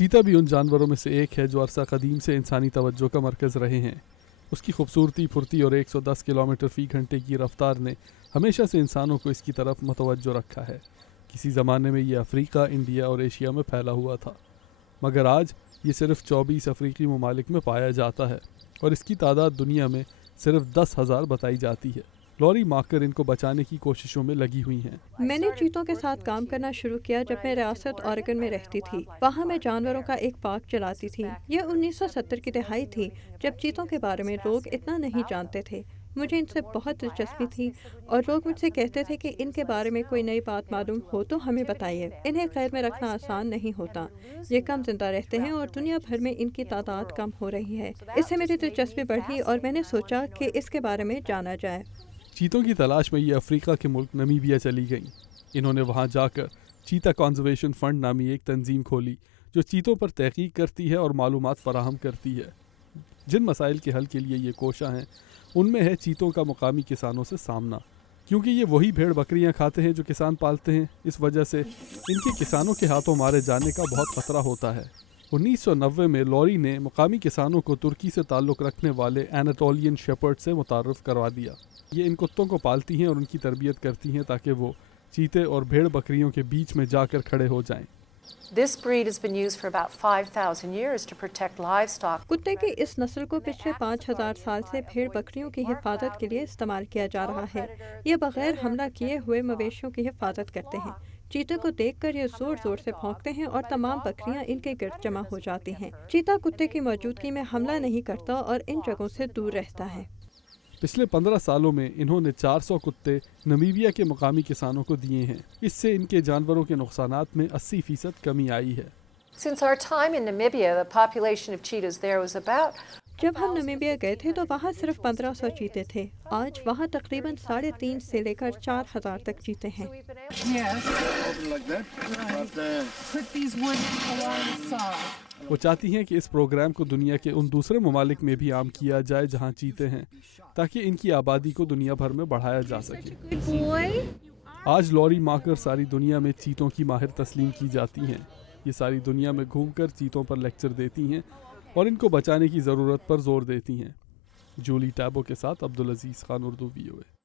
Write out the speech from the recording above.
چیتا بھی ان جانوروں میں سے ایک ہے جو عرصہ قدیم سے انسانی توجہ کا مرکز رہے ہیں۔ اس کی خوبصورتی، پھرتی اور 110 کلومیٹر فی گھنٹے کی رفتار نے ہمیشہ سے انسانوں کو اس کی طرف متوجہ رکھا ہے۔ کسی زمانے میں یہ افریقہ، انڈیا اور ایشیا میں پھیلا ہوا تھا، مگر آج یہ صرف 24 افریقی ممالک میں پایا جاتا ہے اور اس کی تعداد دنیا میں صرف 10,000 بتائی جاتی ہے۔ لوری ماکر ان کو بچانے کی کوششوں میں لگی ہوئی ہیں۔ میں نے چیتوں کے ساتھ کام کرنا شروع کیا جب میں ریاست اوریگن میں رہتی تھی۔ وہاں میں جانوروں کا ایک پارک چلاتی تھی۔ یہ 1970 کی دہائی تھی جب چیتوں کے بارے میں لوگ اتنا نہیں جانتے تھے۔ مجھے ان سے بہت دلچسپی تھی اور لوگ مجھ سے کہتے تھے کہ ان کے بارے میں کوئی نئی بات معلوم ہو تو ہمیں بتائیے۔ انہیں قید میں رکھنا آسان نہیں ہوتا، یہ کم زندہ رہتے ہیں اور دنیا بھر میں ان کی تعداد کم ہو رہی ہے۔ اس سے میری دلچسپی بڑھی اور میں نے سوچا کہ اس کے بارے میں جانا جائے۔ چیتوں کی تلاش میں یہ افریقہ کے ملک نمیبیا چلی گئیں۔ انہوں نے وہاں جا کر چیتا کنزرویشن فنڈ نامی ایک تنظیم کھولی جو چیتوں پر تحقیق کرتی ہے اور معلومات فراہم کرتی ہے۔ جن مسائل کے حل کے لیے یہ کوشاں ہیں ان میں ہے چیتوں کا مقامی کسانوں سے سامنا، کیونکہ یہ وہی بھیڑ بکریاں کھاتے ہیں جو کسان پالتے ہیں۔ اس وجہ سے ان کے کسانوں کے ہاتھوں مارے جانے کا بہت خطرہ ہوتا ہے۔ 1990 میں لوری نے مقامی کسانوں کو ترکی سے تعلق رکھنے والے ایناٹولین شیپرڈ سے متعارف کروا دیا۔ یہ ان کتوں کو پالتی ہیں اور ان کی تربیت کرتی ہیں تاکہ وہ چیتے اور بھیڑ بکریوں کے بیچ میں جا کر کھڑے ہو جائیں۔ This breed has been used for about 5,000 years to protect livestock. کتے کی اس نسل کو پچھلے 5,000 سال سے بھیڑ بکریوں کی حفاظت کے لیے استعمال کیا جا رہا ہے۔ یہ بغیر حملہ کیے ہوئے مویشیوں کی حفاظت کرتے ہیں۔ چیتے کو دیکھ کر یہ زور زور سے بھونکتے ہیں اور تمام بکریاں ان کے گرد جمع ہو جاتی ہیں۔ چیتا کتے کی موجودگی میں حملہ نہیں کرتا اور ان جگہوں سے دور رہتا ہے۔ پچھلے 15 سالوں میں انہوں نے 400 کتے نمیبیا کے مقامی کسانوں کو دیے ہیں۔ اس سے ان کے جانوروں کے نقصانات میں 80% کمی آئی ہے۔ Since our time in Namibia, the population of cheetahs there was about جب ہم نمیبیا گئے تھے تو وہاں صرف 1500 چیتے تھے۔ آج وہاں تقریباً 3.5 سے لے کر 4,000 تک چیتے ہیں۔ وہ چاہتی ہیں کہ اس پروگرام کو دنیا کے ان دوسرے ممالک میں بھی عام کیا جائے جہاں چیتے ہیں، تاکہ ان کی آبادی کو دنیا بھر میں بڑھایا جا سکے۔ آج لوری ماکر ساری دنیا میں چیتوں کی ماہر تسلیم کی جاتی ہیں۔ یہ ساری دنیا میں گھوم کر چیتوں پر لیکچر دیتی ہیں اور ان کو بچانے کی ضرورت پر زور دیتی ہیں۔ جولی ٹیبو کے ساتھ عبدالعزیز خان، اردو VOA۔